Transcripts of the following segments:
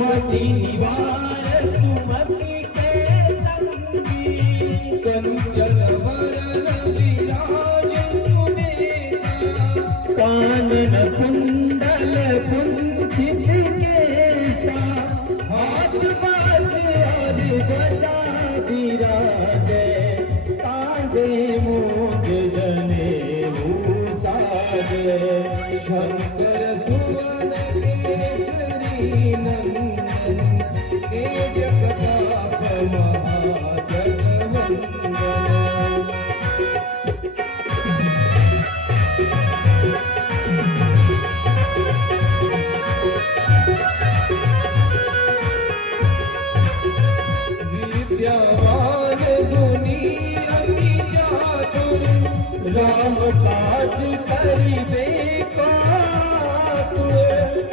सुमति निवार सुमति के संगी कंचन वरण विराज सुबेदा कानन कुंडल कुंचित केसा हाथ बाज और गदा विराजे कांधे मूंज जने मूसागे शंकर सुवन केसरी नंदन तेज प्रताप महाजगवंदन विद्यावान गुणी अति चातुर राम काज करिबे को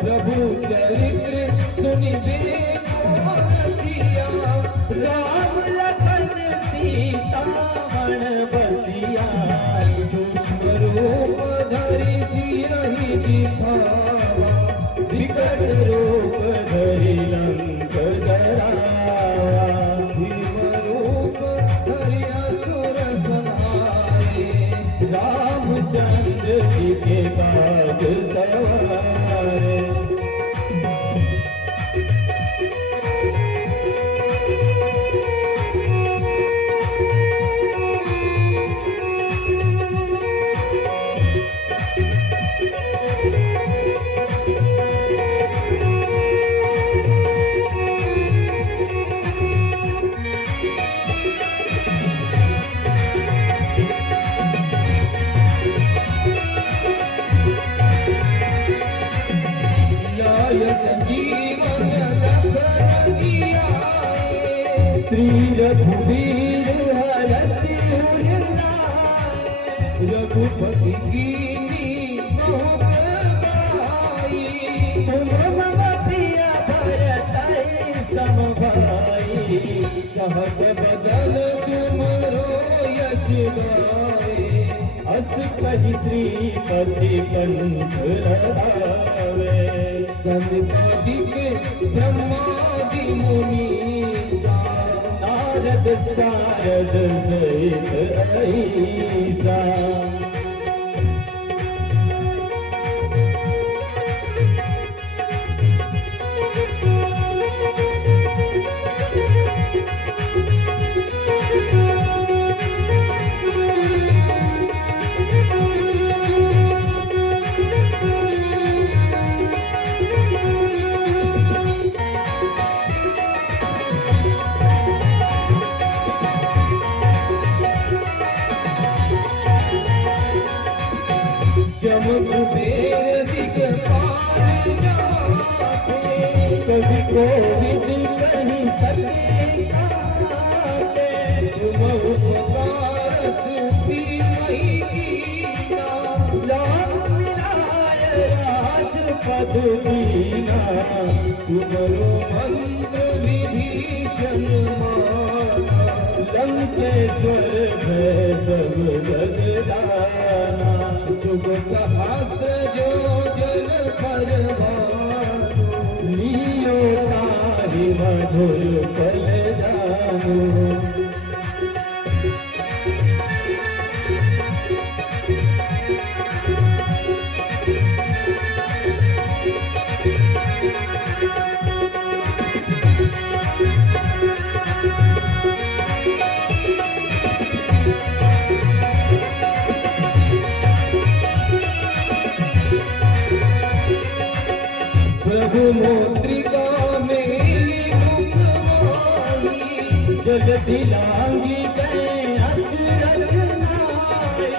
प्रभु चरित्र सुनिबे को रसिया राम लखन सीता मन बसिया सूक्ष्म रूप धरि सिरहि दिखावा विकट रूप धरि लंक जरावा भीम रूप धरि असुर संहारे रामचंद्र जी के बाग सवारे संजीवन लखन जियाए श्री रघुवीर हरषि उर लाए रघुपति कीन्ही बहुत बड़ाई तुम मम प्रिय भरत सम भाई सहज बदन तुम यश गाए अस कहि श्रीपति कंठ लगावे सनकादिक ब्रह्मादि मुनि नारद शारद सहित अहिसा कुबेर दिगपाल जाते कवि कोविद कहि सके आते तुम उपकार सुखी मही कीना राम मिलाय राजपद दीना सुमरो मंत्र विभीषण माना लंकेश्वर भय सब जगदाना शुभ सहस्र जो जन परमानु लियो ताहि मधुर फल जानु प्रभु मोत्रिका मेली मुखमाई जल दिलांगी गए अचरज नाई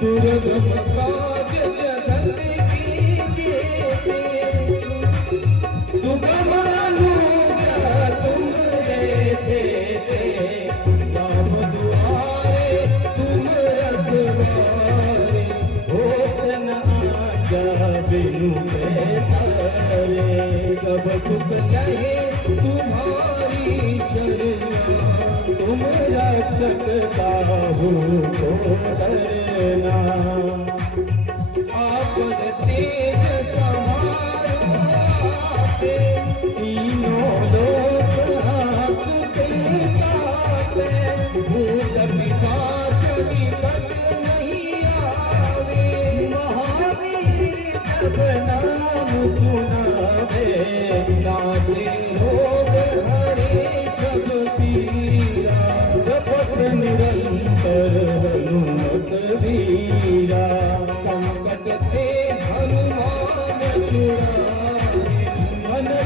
दुर्गम काव्य जगत कीजिए सुगम अनुग्रह तुम देते राम दुआरे तुम रखवारे होत न आज्ञा बिनु सब सुख लहे तुम्हारी शरणा तुम रक्षक काहू को डरना आपन तेज समारो आपे तीनों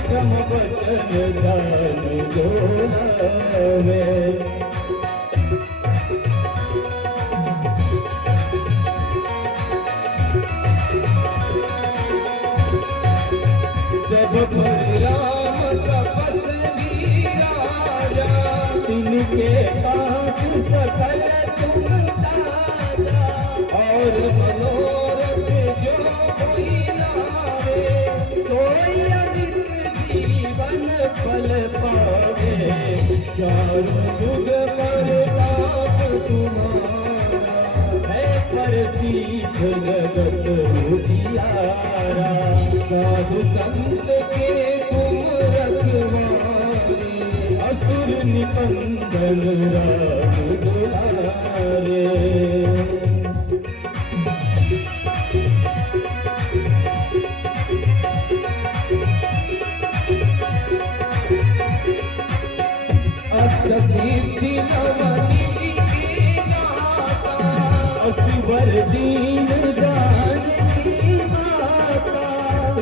ब्रह्म वचन ध्यान जोड़ावे। जब राम तपस्वी राजा, तिनके पास सकल तुम ताजा, और मनोरथ जो कोई लावे, सोई अमित जीवन फल पावे। चारों युग प्रताप तुम्हारा, है प्रसिद्ध जगत उजियारा। साधु संत के तुम रखवारे, असुर निकंदन राम दुलारे। अष्टसिद्धि नवनिधि के दाता, असुर दीन जानकी माता।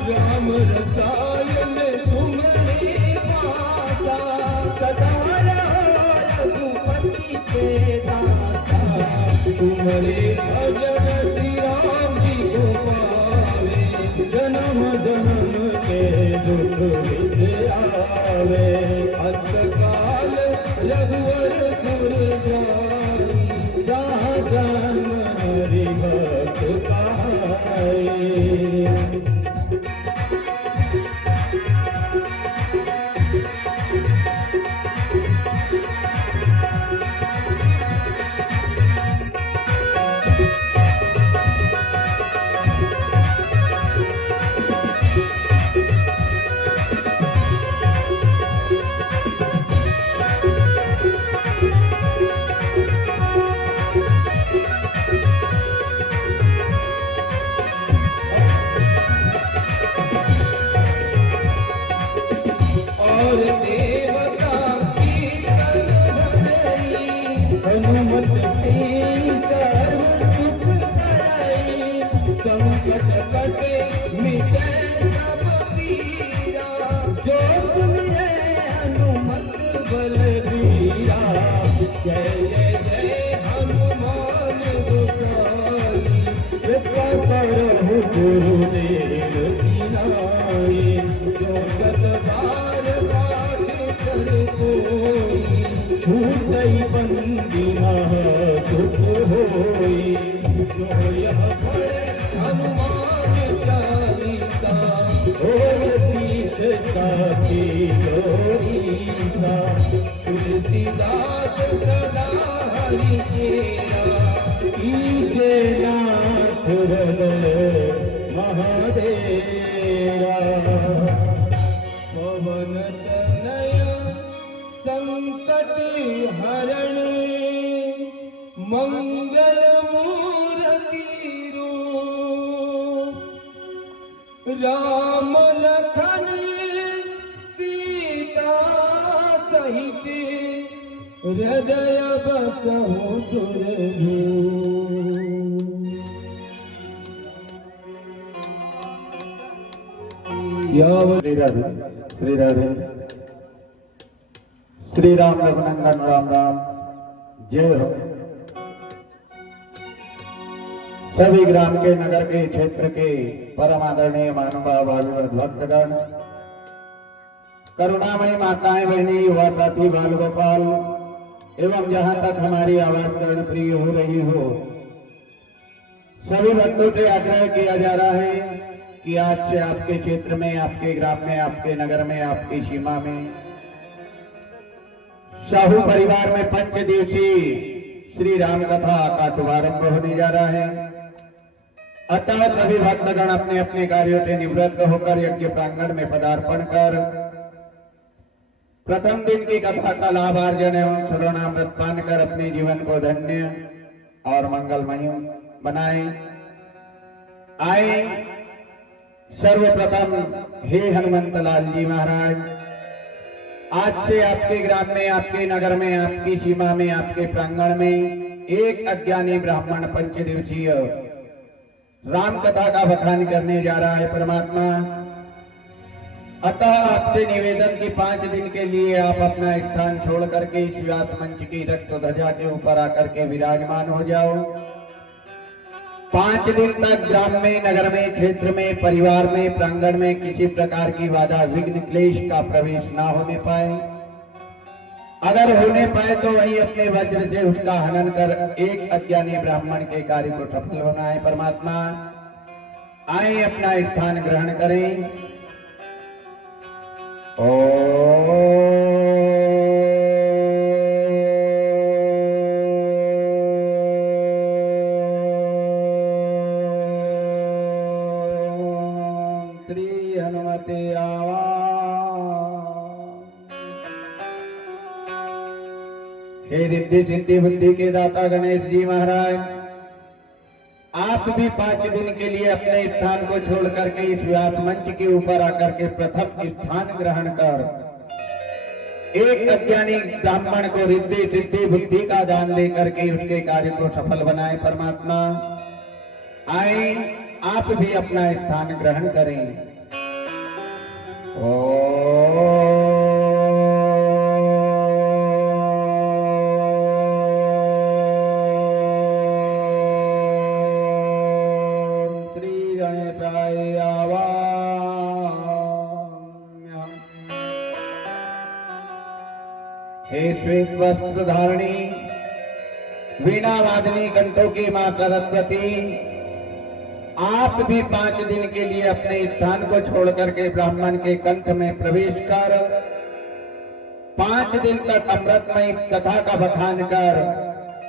राम रसायन तुम्हारे माता, सदा रघुपति के दासा। तुम्हारे भजन श्री राम जी को पावे, जन्म जन्म के दुख बिसरावे। अंतकाल रघुवर पुर जाई, जहाँ जन्म हरि भक्त पाए। हनुमत से सर्व सुख कराई, संकट कटे मिटे सब पीरा। जो सुने हनुमत बलबीरा, जय जय जय हनुमान गोसाई। कृपा करहु गुरुदेव की नाई, जो सत बार पाठ कर कोई, छूटई बंदी सुख होई। जो यह पढ़े हनुमान चालीसा, होय सीत साखी गौरीसा। तुलसीदास सदा हरि केरा, कीजे नाथ हृदय महादेवा। पवन तनय संकट हरण, मंगल मूर्ति रूप। राम लखन सीता सहित, हृदय बसहु सुरभूप। श्री राधे श्री राधे। श्री राम रघुनंदन राम राम, जय हो। सभी ग्राम के, नगर के, क्षेत्र के परम आदरणीय महानुभाव भक्तगण, करुणामयी माताएं, बहनें, युवा साथी, बाल गोपाल एवं जहां तक हमारी आवाज कर्णप्रिय हो रही हो, सभी भक्तों से आग्रह किया जा रहा है कि आज से आपके क्षेत्र में, आपके ग्राम में, आपके नगर में, आपकी सीमा में शाहू परिवार में 5 दिवसीय श्री राम कथा का शुभारंभ होने जा रहा है। अतः सभी भक्तगण अपने अपने कार्यों से निवृत्त होकर यज्ञ प्रांगण में पदार्पण कर प्रथम दिन की कथा का लाभार्जन एवं श्रवणामृत पान कर अपने जीवन को धन्य और मंगलमय बनाए। आए सर्वप्रथम हे हनुमंत लाल जी महाराज, आज से आपके ग्राम में, आपके नगर में, आपकी सीमा में, आपके प्रांगण में एक अज्ञानी ब्राह्मण 5 दिवसीय राम कथा का बखान करने जा रहा है। परमात्मा अतः आपसे निवेदन कि 5 दिन के लिए आप अपना स्थान छोड़ करके इस व्यास मंच की रक्त ध्वजा के ऊपर आकर के विराजमान हो जाओ। 5 दिन तक ग्राम में, नगर में, क्षेत्र में, परिवार में, प्रांगण में किसी प्रकार की बाधा विघ्न क्लेश का प्रवेश ना होने पाए। अगर होने पाए तो वही अपने वज्र से उसका हनन कर एक अज्ञानी ब्राह्मण के कार्य को सफल बनाए। परमात्मा आए, अपना स्थान ग्रहण करें। श्री हनुमते आवा। हे रिद्धि सिद्धि बुद्धि के दाता गणेश जी महाराज, आप भी 5 दिन के लिए अपने स्थान को छोड़ करके इस व्यास मंच के ऊपर आकर के प्रथम स्थान ग्रहण कर एक अज्ञानी ब्राह्मण को रिद्धि सिद्धि बुद्धि का दान दे करके उसके कार्य को सफल बनाए। परमात्मा आए, आप भी अपना स्थान ग्रहण करें। हे श्वेत वस्त्र धारणी, वीणा वादनी कंठों की मां सरस्वती, आप भी 5 दिन के लिए अपने स्थान को छोड़ करके ब्राह्मण के कंठ में प्रवेश कर 5 दिन तक अमृतमय कथा का बखान कर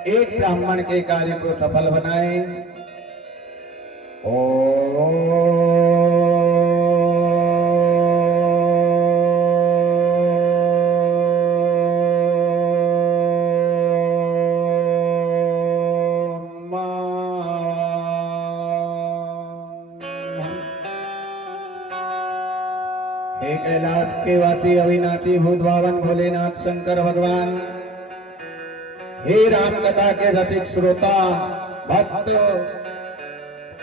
एक ब्राह्मण के कार्य को सफल बनाए। हे कैलाश के वासी अविनाशी भूत भावन भोलेनाथ शंकर भगवान, हे राम कथा के रसिक श्रोता भक्त,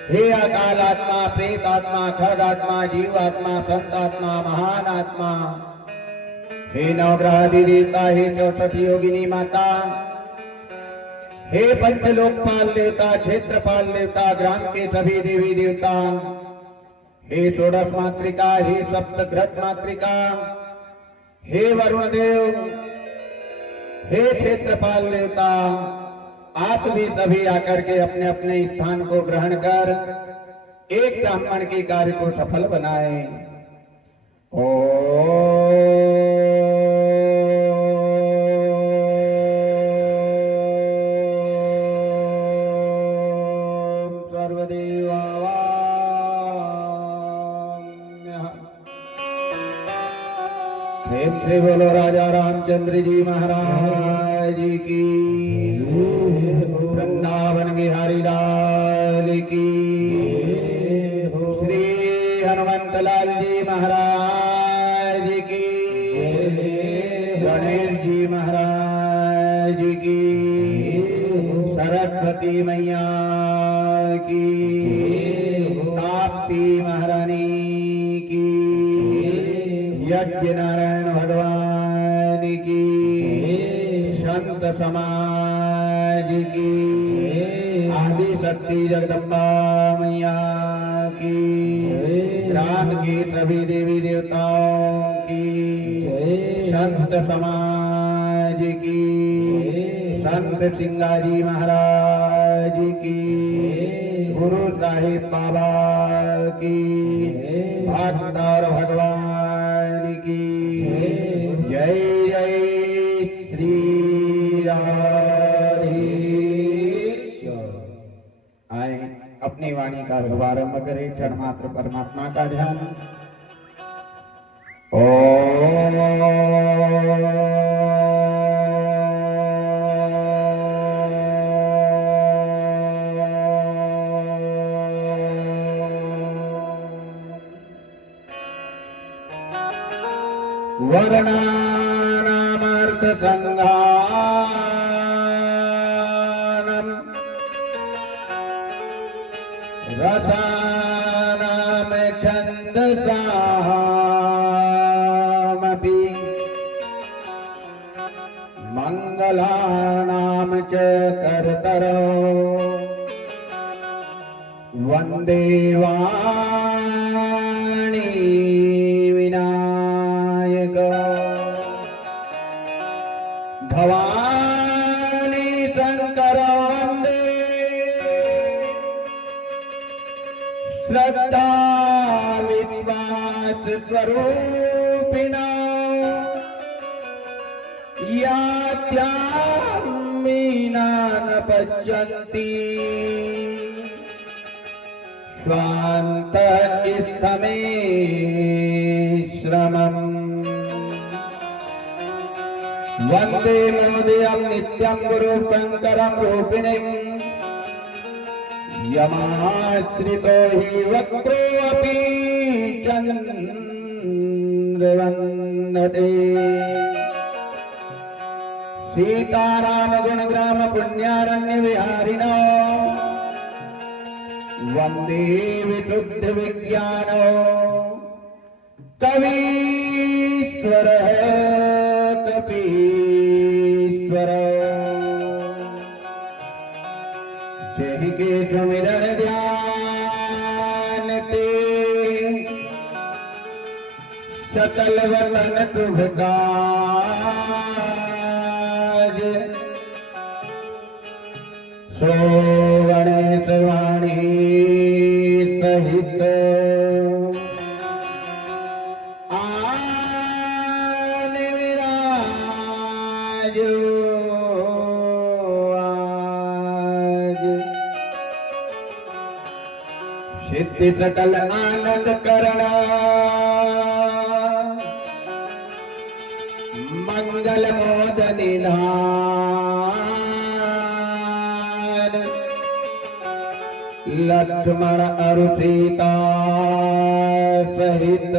हे अकाल आत्मा, प्रेत आत्मा, खग आत्मा, जीव आत्मा, संत आत्मा, महान आत्मा, हे नवग्रह देवता, हे 64 योगिनी माता, हे पंचलोकपाल देवता, क्षेत्रपाल देवता, ग्राम के सभी देवी देवता, हे षोडश मातृका, हे सप्तग्रत मातृका, हे वरुण देव, हे क्षेत्रपाल देवता, आप भी सभी आकर के अपने अपने स्थान को ग्रहण कर एक ब्राह्मण के कार्य को सफल बनाए। प्रेम से बोलो राजा रामचंद्र जी महाराज की, वृंदावन बिहारी लाल की, श्री हनुमंत लाल जी महाराज की, गणेश जी महाराज की, सरस्वती मैया की, ताप्ती महारानी की, यज्ञ नारायण भगवान की, संत समाज की, आदि शक्ति जगदम्बा मैया की, ग्राम के सभी देवी देवताओं की, संत समाज की, संत सिंगाजी महाराज की, गुरु साहिब बाबा की, भक्त और भगवान की जय जय श्री राधेश्वर। आए, अपनी वाणी का शुभारंभ करें। क्षण मात्र परमात्मा का ध्यान। वर्णानामर्थ संघानम् रसानाम छन्दसाः सकलानां च कर्तरो वन्दे वाणी विनायक भवानी शंकर वन्दे श्रद्धा विश्वास स्वरूपिणा यात्यामीना न पश्यन्ति स्वान्त स्थमे श्रमम् वन्दे मोदयं नित्यं गुरु शङ्करं रूपिणीम् यमाश्रितो हि वक्रोऽपि चन्द्रवन्दते सीताराम गुणग्राम पुण्यारण्य विहारिणो वन्दे विशुद्ध विज्ञानो कवीश्वर कपीश्वर जहि के सुमिरन ध्यान ते सकल वतन शुभ काज सो गणेश वाणी सहित आन विराजो आज सिद्धि सकल आनंद करना मंगल मोद निधान लक्ष्मण अरु सीता सहित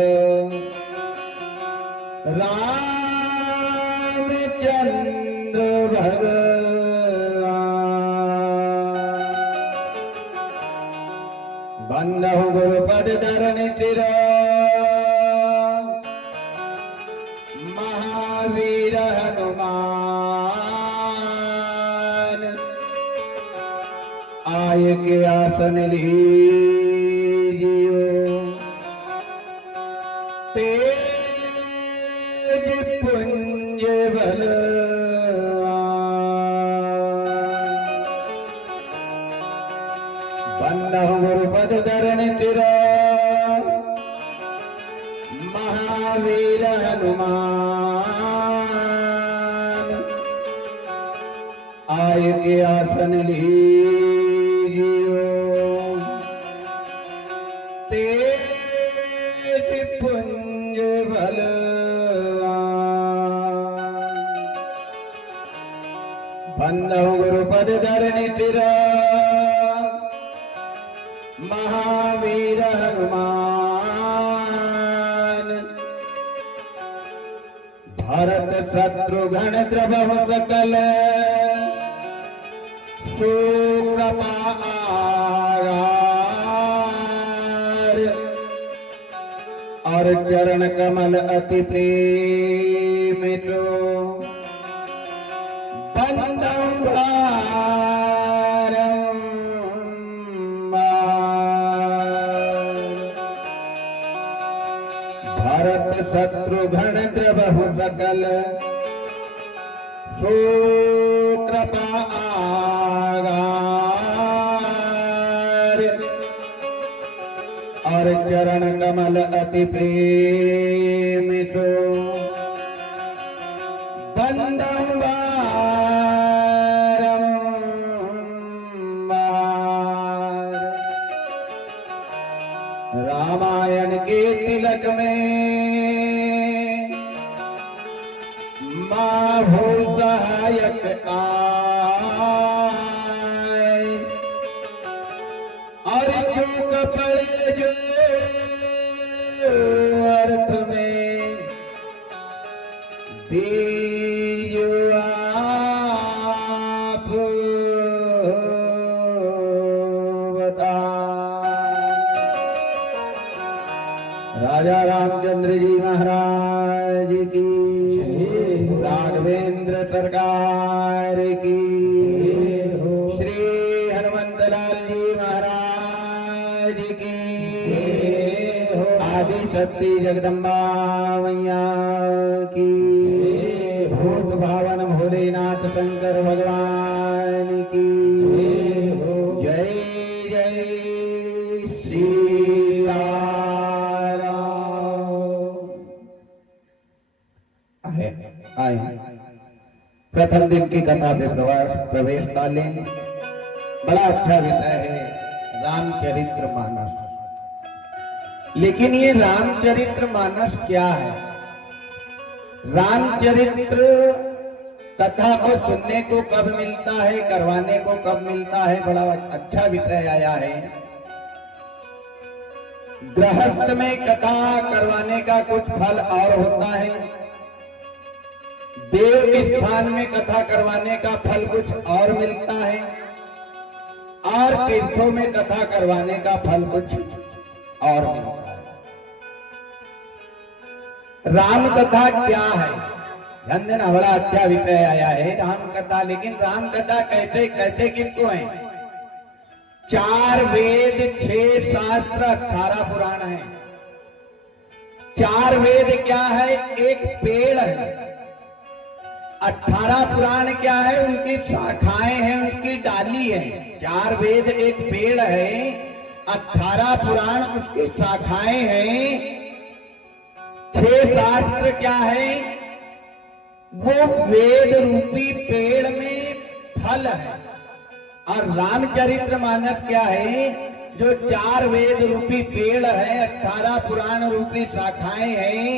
रामचंद्र भगवान बंदहु गुरुपद धरण चिर महावीर हनुमान आय के आसन लीजियो तेज पुंज बंदहु गुरुपद धरण चिर महावीर हनुमान आय के आसन लीजियो तेज पुंज बंदहु गुरुपद धरण चिर महावीर हनुमान भरत शत्रुघ्न द्रवहु सकल सुप्रभा आगार और चरण कमल अति प्रेमित बंदौ भरत शत्रुघ्न द्रवहु सकल सुकृपा आगार और चरण कमल अति प्रेमित बंदौ रामायण के तिलक में माहू सहायक आए और चूक पड़े जो अर्थ में दीजो आप बता। राजा रामचंद्र जी महाराज की, राघवेंद्र सरकार शक्ति जगदम्बा मैया की भूत भावन भोलेनाथ शंकर भगवान की जय जय सीताराम। आए प्रथम दिन की कथा पे प्रवेश डालें। बड़ा अच्छा विषय है रामचरित्र मानस। लेकिन ये रामचरित्र मानस क्या है? रामचरित्र कथा को सुनने को कब मिलता है, करवाने को कब मिलता है? बड़ा अच्छा विषय आया है। गृहस्थ में कथा करवाने का कुछ फल और होता है, देव स्थान में कथा करवाने का फल कुछ और मिलता है, और तीर्थों में कथा करवाने का फल कुछ और मिलता है। राम कथा क्या है? ध्यान देना, बड़ा अच्छा विषय आया है राम कथा। लेकिन राम कथा कहते कहते किसको है? 4 वेद 6 शास्त्र 18 पुराण है। 4 वेद क्या है? एक पेड़ है। 18 पुराण क्या है? उनकी शाखाएं हैं, उनकी डाली है। 4 वेद एक पेड़ है, 18 पुराण उसकी शाखाएं हैं। 6 शास्त्र क्या है? वो वेद रूपी पेड़ में फल है। और रामचरित्र मानस क्या है? जो 4 वेद रूपी पेड़ है, 18 पुराण रूपी शाखाएं हैं,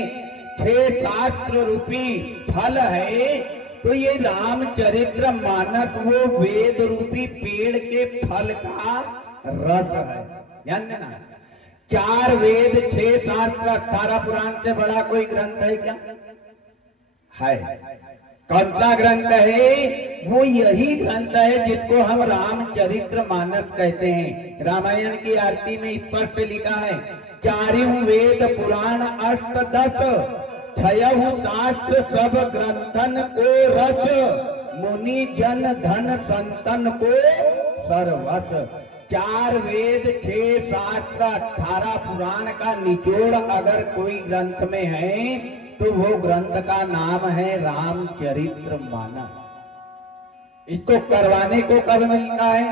6 शास्त्र रूपी फल है। तो ये रामचरित्र मानस वो वेद रूपी पेड़ के फल का रस है। ध्यान देना, 4 वेद 6 शास्त्र 18 पुराण से बड़ा कोई ग्रंथ है क्या? है। कौन सा ग्रंथ है? वो यही ग्रंथ है जिसको हम रामचरित्र मानस कहते हैं। रामायण की आरती में स्पष्ट लिखा है, 4 वेद पुराण अष्टदश 6 शास्त्र सब ग्रंथन को रस, मुनि जन धन संतन को सर्वस। 4 वेद 6 शास्त्र 18 पुराण का निचोड़ अगर कोई ग्रंथ में है तो वो ग्रंथ का नाम है रामचरित्र मानस। इसको करवाने को कब मिलता है?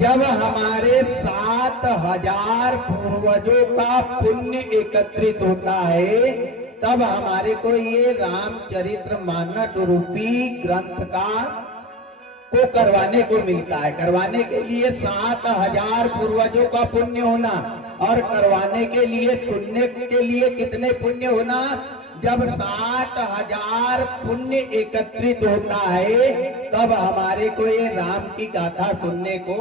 जब हमारे 7000 पूर्वजों का पुण्य एकत्रित होता है, तब हमारे को ये रामचरित्र मानस रूपी ग्रंथ का को करवाने को मिलता है। करवाने के लिए 7000 पूर्वजों का पुण्य होना, और करवाने के लिए सुनने के लिए कितने पुण्य होना? जब 7000 पुण्य एकत्रित होता है, तब हमारे को ये राम की गाथा सुनने को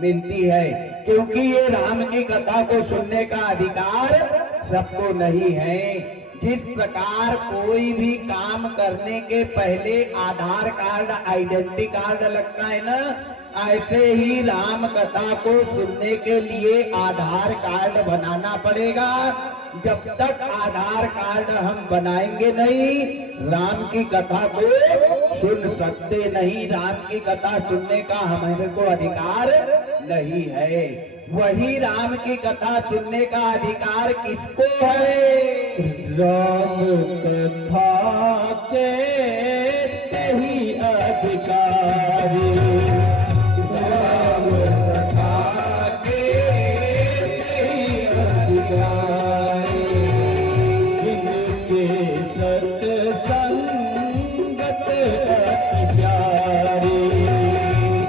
मिलती है। क्योंकि ये राम की कथा को सुनने का अधिकार सबको नहीं है। जिस प्रकार कोई भी काम करने के पहले आधार कार्ड, आइडेंटिटी कार्ड लगता है ना, ऐसे ही राम कथा को सुनने के लिए आधार कार्ड बनाना पड़ेगा। जब तक आधार कार्ड हम बनाएंगे नहीं, राम की कथा को सुन सकते नहीं। राम की कथा सुनने का हमारे को अधिकार नहीं है। वही राम की कथा सुनने का अधिकार किसको है? राम कथा के ही अधिकारी, राम कथा के ही अधिकारी, जिनके सत्संगत अति प्यारी,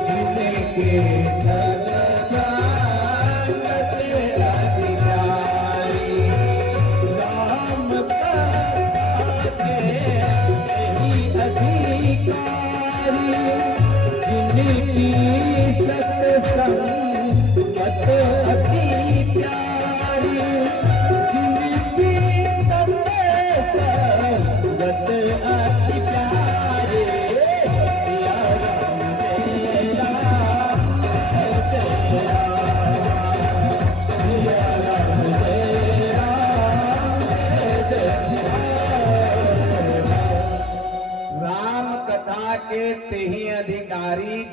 जिनके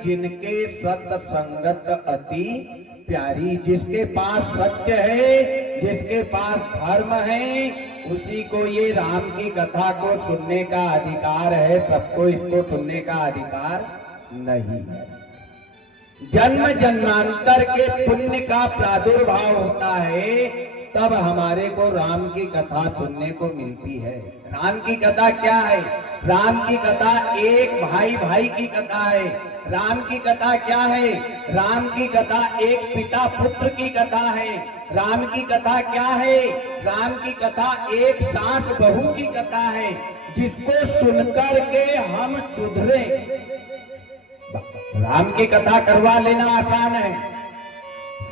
जिनके सत्संगत अति प्यारी, जिसके पास सत्य है जिसके पास धर्म है उसी को ये राम की कथा को सुनने का अधिकार है, सबको इसको सुनने का अधिकार नहीं है। जन्म जन्मांतर के पुण्य का प्रादुर्भाव होता है तब हमारे को राम की कथा सुनने को मिलती है। राम की कथा क्या है? राम की कथा एक भाई भाई की कथा है। राम की कथा क्या है? राम की कथा एक पिता पुत्र की कथा है। राम की कथा क्या है? राम की कथा एक सास बहू की कथा है, जिसको सुनकर के हम सुधरे। राम की कथा करवा लेना आसान है,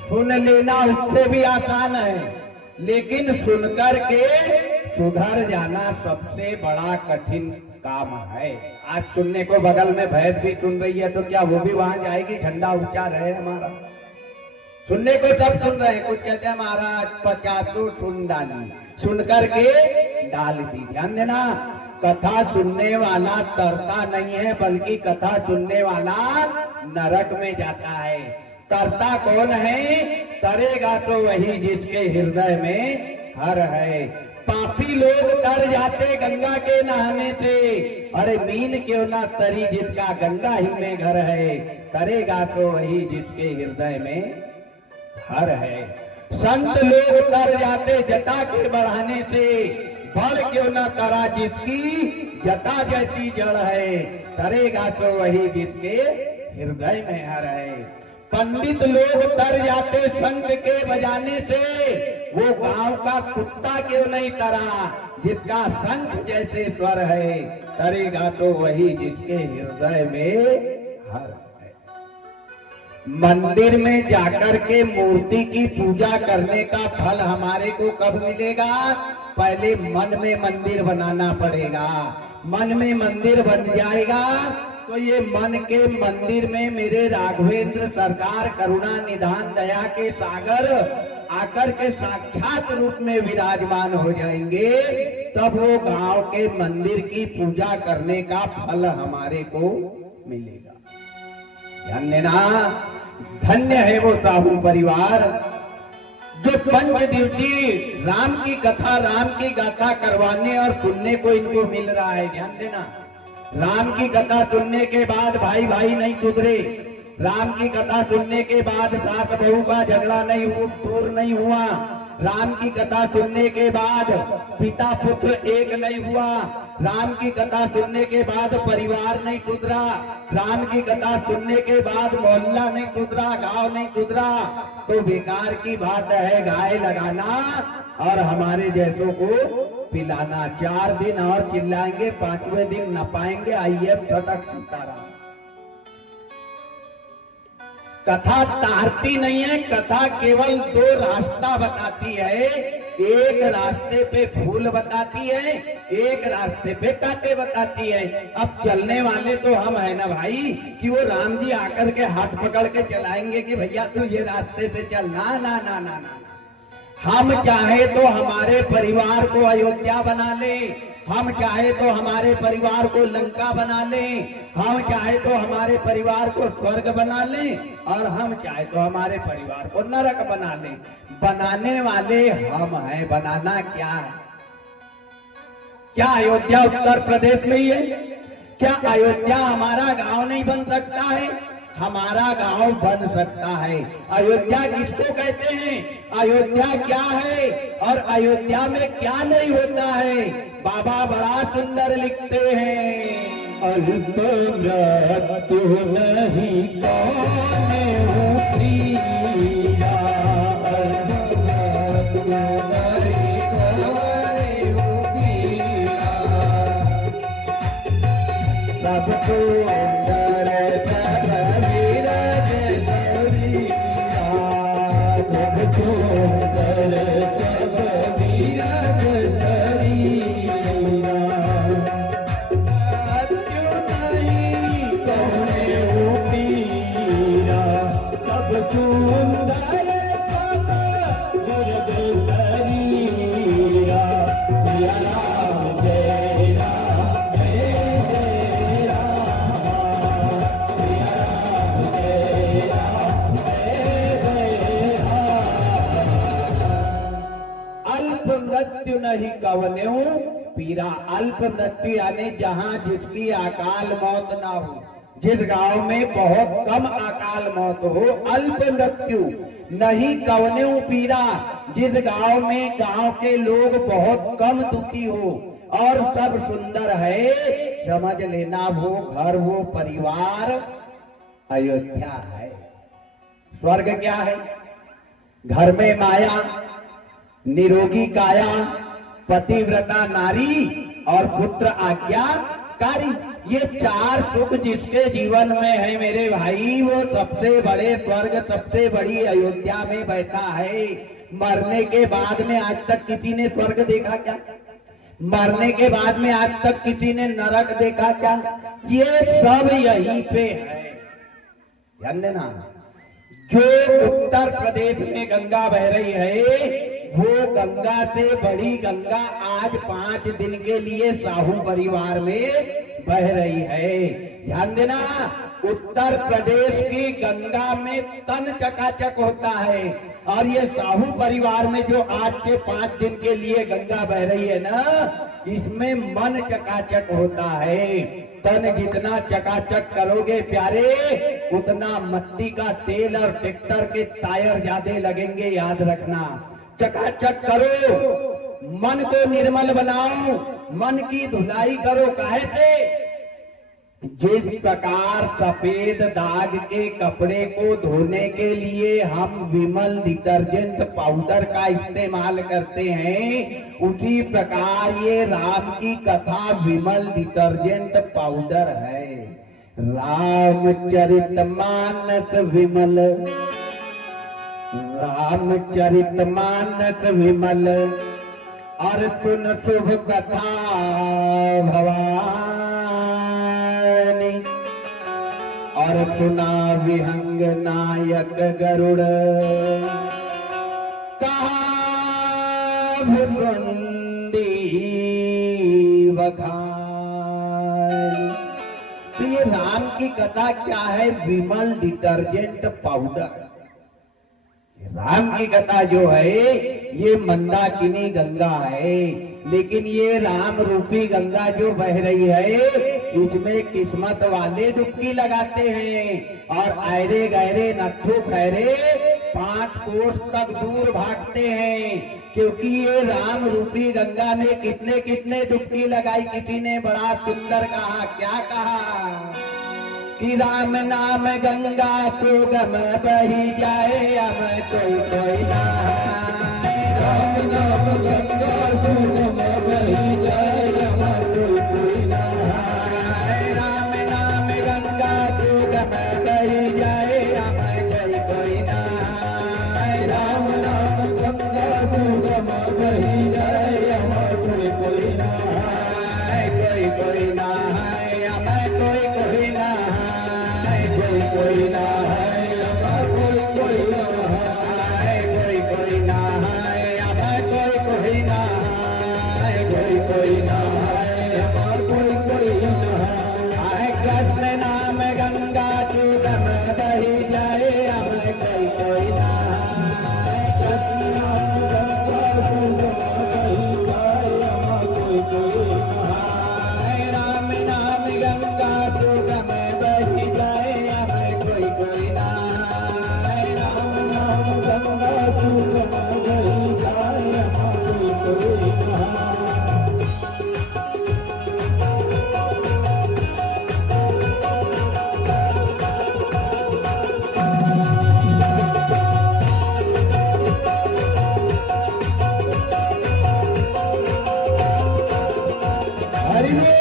सुन लेना उससे भी आसान है, लेकिन सुनकर के सुधर जाना सबसे बड़ा कठिन काम है। आज सुनने को बगल में भैंस भी सुन रही है तो क्या वो भी वहां जाएगी? झंडा ऊंचा रहे हमारा। सुनने को सब सुन रहे हैं, कुछ कहते हैं महाराज 50 सुन डाली, सुन करके डाल दी। ध्यान देना, कथा सुनने वाला तरता नहीं है, बल्कि कथा सुनने वाला नरक में जाता है। तरता कौन है? तरेगा तो वही जिसके हृदय में हर है। पापी लोग तर जाते गंगा के नहाने से, अरे मीन क्यों ना तरी जिसका गंगा ही में घर है। तरेगा तो वही जिसके हृदय में हर है। संत लोग तर जाते जटा के बढ़ाने से, बल क्यों ना तरा जिसकी जटा जैसी जड़ है। तरेगा तो वही जिसके हृदय में हर है। पंडित लोग तर जाते शंख के बजाने से, वो गांव का कुत्ता क्यों नहीं तरा जिसका शंख जैसे स्वर है। तरेगा तो वही जिसके हृदय में हर है। मंदिर में जाकर के मूर्ति की पूजा करने का फल हमारे को कब मिलेगा? पहले मन में मंदिर बनाना पड़ेगा। मन में मंदिर बन जाएगा तो ये मन के मंदिर में मेरे राघवेंद्र सरकार करुणा निधान दया के सागर आकर के साक्षात रूप में विराजमान हो जाएंगे। तब वो गांव के मंदिर की पूजा करने का फल हमारे को मिलेगा। ध्यान देना, धन्य है वो साहू परिवार जो 5 दिवसीय राम की कथा, राम की गाथा करवाने और सुनने को इनको मिल रहा है। ध्यान देना, राम की कथा सुनने के बाद भाई भाई नहीं सुधरे। राम की कथा सुनने के बाद सास बहू का झगड़ा नहीं दूर नहीं हुआ। राम की कथा सुनने के बाद पिता पुत्र एक नहीं हुआ। राम की कथा सुनने के बाद परिवार नहीं सुधरा। राम की कथा सुनने के बाद मोहल्ला नहीं सुधरा, गांव नहीं सुधरा। तो बेकार की बात है गाय लगाना और हमारे जैसों को पिलाना। 4 दिन और चिल्लाएंगे, 5वें दिन न पाएंगे। आइए फटक सीताराम। कथा तारती नहीं है, कथा केवल 2 रास्ता बताती है। एक रास्ते पे फूल बताती है, एक रास्ते पे कांटे बताती है। अब चलने वाले तो हम है ना भाई, कि वो राम जी आकर के हाथ पकड़ के चलाएंगे कि भैया तू ये रास्ते से चल। ना ना ना ना ना, हम चाहे तो हमारे परिवार को अयोध्या बना ले, हम चाहे तो हमारे परिवार को लंका बना ले, हम चाहे तो हमारे परिवार को स्वर्ग बना ले, और हम चाहे तो हमारे परिवार को नरक बना ले। बनाने वाले हम हैं। बनाना क्या है? क्या अयोध्या उत्तर प्रदेश में ही है? क्या अयोध्या हमारा गांव नहीं बन सकता है? हमारा गांव बन सकता है। अयोध्या किसको कहते हैं? अयोध्या क्या है और अयोध्या में क्या नहीं होता है? बाबा बड़ा सुंदर लिखते हैं, अल्प मृत्यु नहीं कौन प्रिया, अल्प मृत्यु नहीं कौन प्रिया, सब सुंदर सब वीरज सरिया, सब सुंदर सब वीरज सरिया। सुंदर सब वीरज सरिया, सिया राम जय राम जय जय राम। नहीं कवन्यू पीरा। अल्प मृत्यु यानी जहां जिसकी अकाल मौत ना हो, जिस गांव में बहुत कम अकाल मौत हो, अल्प मृत्यु नहीं कवन्यू पीरा। जिस गांव में गांव के लोग बहुत कम दुखी हो और सब सुंदर है, समझ लेना वो घर वो परिवार अयोध्या है। स्वर्ग क्या है? घर में माया, निरोगी काया, पतिव्रता नारी और पुत्र आज्ञाकारी। ये चार सुख जिसके जीवन में है मेरे भाई, वो सबसे बड़े स्वर्ग, सबसे बड़ी अयोध्या में बैठा है। मरने के बाद में आज तक किसी ने स्वर्ग देखा क्या? मरने के बाद में आज तक किसी ने नरक देखा क्या? ये सब यहीं पे है। ध्यान देना, जो उत्तर प्रदेश में गंगा बह रही है, वो गंगा से बड़ी गंगा आज 5 दिन के लिए साहू परिवार में बह रही है। ध्यान देना, उत्तर प्रदेश की गंगा में तन चकाचक होता है, और ये साहू परिवार में जो आज से 5 दिन के लिए गंगा बह रही है ना, इसमें मन चकाचक होता है। तन जितना चकाचक करोगे प्यारे, उतना मिट्टी का तेल और ट्रैक्टर के टायर ज्यादा लगेंगे, याद रखना। चकाचक करो, मन को निर्मल बनाओ, मन की धुलाई करो। काहे से? जिस प्रकार सफेद दाग के कपड़े को धोने के लिए हम विमल डिटर्जेंट पाउडर का इस्तेमाल करते हैं, उसी प्रकार ये राम की कथा विमल डिटर्जेंट पाउडर है। रामचरितमानस विमल, रामचरितमानस विमल, और सुन शुभ कथा भवानी, और सुना विहंग नायक गरुड़, कहा भुरुंडी बखानी। तो ये राम की कथा क्या है? विमल डिटर्जेंट पाउडर। राम की कथा जो है ये मंदाकिनी गंगा है, लेकिन ये राम रूपी गंगा जो बह रही है, इसमें किस्मत वाले डुबकी लगाते हैं और आयरे गहरे नत्थु खैरे 5 कोस तक दूर भागते हैं, क्योंकि ये राम रूपी गंगा में कितने कितने डुबकी लगाई। किसी ने बड़ा सुंदर कहा, क्या कहा कि राम नाम गंगा सुगम बही जाए, अब कोई कोई ना। राम नाम गंगा सुगम बही जाए, अब कोई कोई ना। राम नाम गंगा सुगम बही जाए, अब कोई कोई ना। राम नाम गंगा सुगम बही जाए, अब कोई कोई ना। कोई कोई ना है, अब कोई कोई ना, कोई ना है, अब कोई कोई ना है, कोई कोई ना है, अब कोई कोई ना है, कोई कोई ना है, अब कोई कोई ना है। कृष्ण नाम गंगा सुगम बही जाए, अब कोई कोई ना है। कृष्ण नाम गंगा सुगम बही जाए, अब कोई कोई ना है। राम नाम गंगा सुगम बही जाए, कोई कोई ना। राम नाम गंगा सुगम बही जाए, कोई कोई ना। हरि बोल।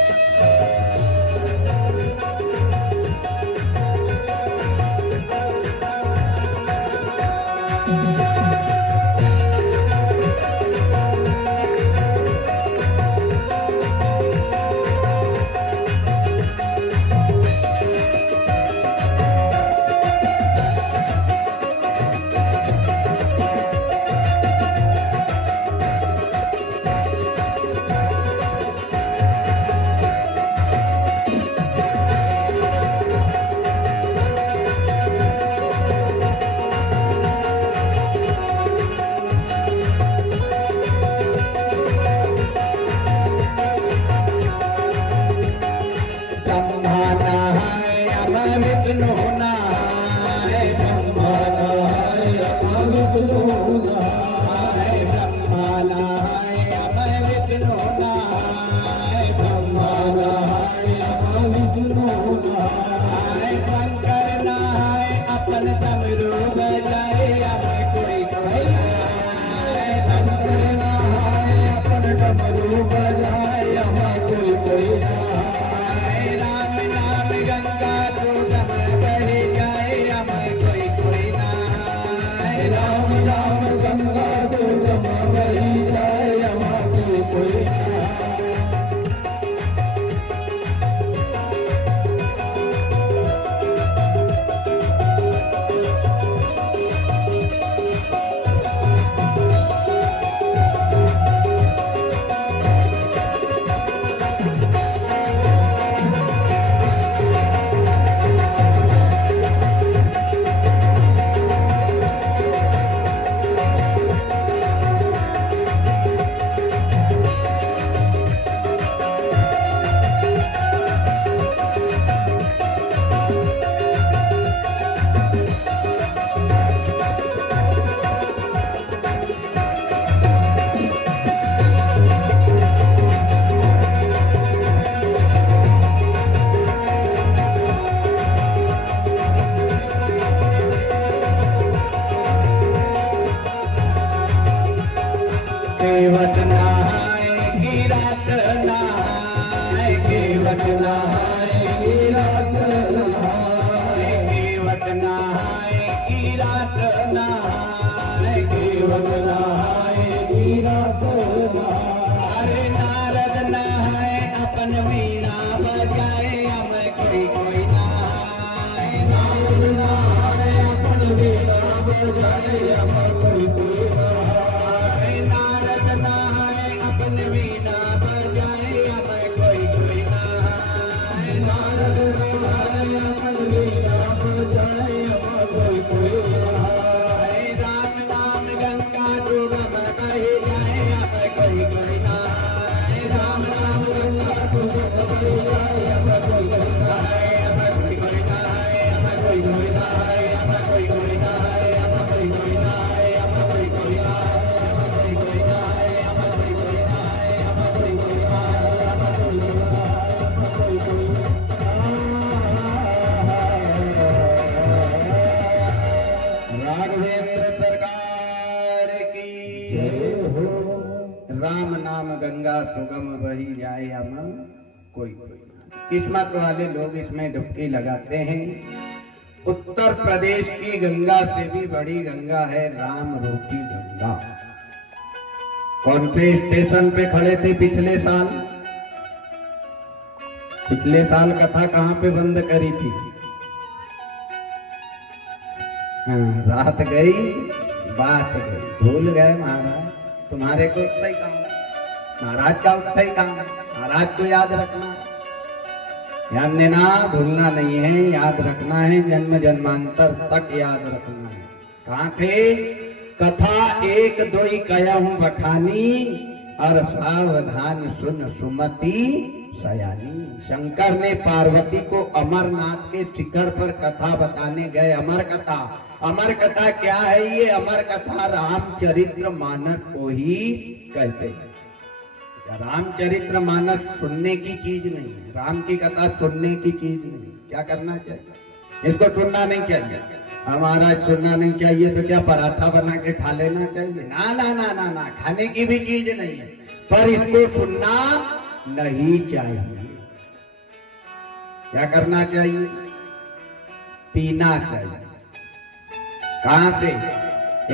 राघवेंद्र सरकार की राम नाम गंगा सुगम बही जाए हम कोई किस्मत वाले लोग इसमें डुबकी लगाते हैं। उत्तर प्रदेश की गंगा से भी बड़ी गंगा है राम रूपी गंगा। कौन से स्टेशन पे खड़े थे पिछले साल? पिछले साल कथा कहाँ पे बंद करी थी? हाँ, रात गई बात गई, भूल गए महाराज। तुम्हारे को उतना ही काम है, महाराज का उतना ही काम है। महाराज को याद रखना है, ध्यान देना, भूलना नहीं है, याद रखना है, जन्म जन्मांतर तक याद रखना है। कहाँ थे? कथा एक दो ही कहूं बखानी, और सावधान सुन सुमति सयानी। शंकर ने पार्वती को अमरनाथ के शिखर पर कथा बताने गए। अमर कथा, अमर कथा क्या है? ये अमर कथा रामचरित्र मानस को ही कहते हैं। रामचरित्र मानस सुनने की चीज नहीं है, राम की कथा सुनने की चीज नहीं। क्या करना चाहिए? इसको सुनना नहीं चाहिए। हमारा सुनना नहीं चाहिए तो क्या पराठा बना के खा लेना चाहिए? ना ना ना ना ना, खाने की भी चीज नहीं है, पर इसको सुनना नहीं चाहिए। क्या करना चाहिए? पीना चाहिए। कहां से?